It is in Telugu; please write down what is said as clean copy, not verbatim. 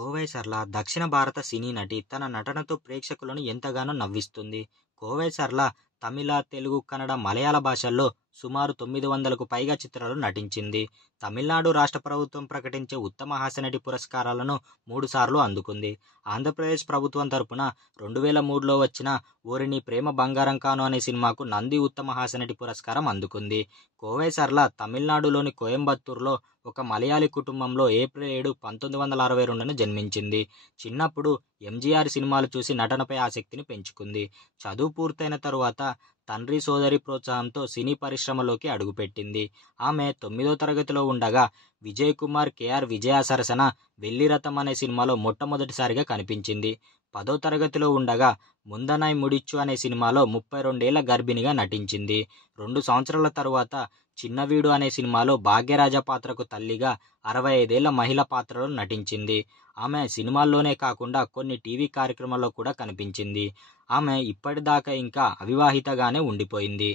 కోవై సరళ దక్షిణ భారత సినీ నటి. తన నటనతో ప్రేక్షకులను ఎంతగానో నవ్విస్తుంది. కోవై సరళ తమిళ, తెలుగు, కన్నడ, మలయాళ భాషల్లో సుమారు 900కు పైగా చిత్రాల్లో నటించింది. తమిళనాడు రాష్ట్ర ప్రభుత్వం ప్రకటించే ఉత్తమ హాస్యనటి పురస్కారాలను 3 సార్లు అందుకుంది. ఆంధ్రప్రదేశ్ ప్రభుత్వం తరపున 2003లో వచ్చిన ఓరి నీ ప్రేమ బంగారం కాను అనే సినిమాకు నంది ఉత్తమ హాస్యనటి పురస్కారం అందుకుంది. కోవై సరళ తమిళనాడులోని కోయంబత్తూరులో ఒక మలయాళీ కుటుంబంలో ఏప్రిల్ 7, 1962న జన్మించింది. చిన్నప్పుడు ఎంజీఆర్ సినిమాలు చూసి నటనపై ఆసక్తిని పెంచుకుంది. చదువు పూర్తయిన తరువాత తండ్రి, సోదరి ప్రోత్సాహంతో సినీ పరిశ్రమలోకి అడుగుపెట్టింది. ఆమె 9వ తరగతిలో ఉండగా విజయ్ కుమార్, కేఆర్ విజయ సరసన వెల్లిరథం అనే సినిమాలో మొట్టమొదటిసారిగా కనిపించింది. 10వ తరగతిలో ఉండగా ముందనై ముడిచ్చు అనే సినిమాలో 32 ఏళ్ల గర్భిణిగా నటించింది. 2 సంవత్సరాల తరువాత చిన్నవీడు అనే సినిమాలో భాగ్యరాజ పాత్రకు తల్లిగా 65 ఏళ్ల మహిళ పాత్రలో నటించింది. ఆమె సినిమాల్లోనే కాకుండా కొన్ని టీవీ కార్యక్రమాల్లో కూడా కనిపించింది. ఆమె ఇప్పటిదాకా ఇంకా అవివాహితగానే ఉండిపోయింది.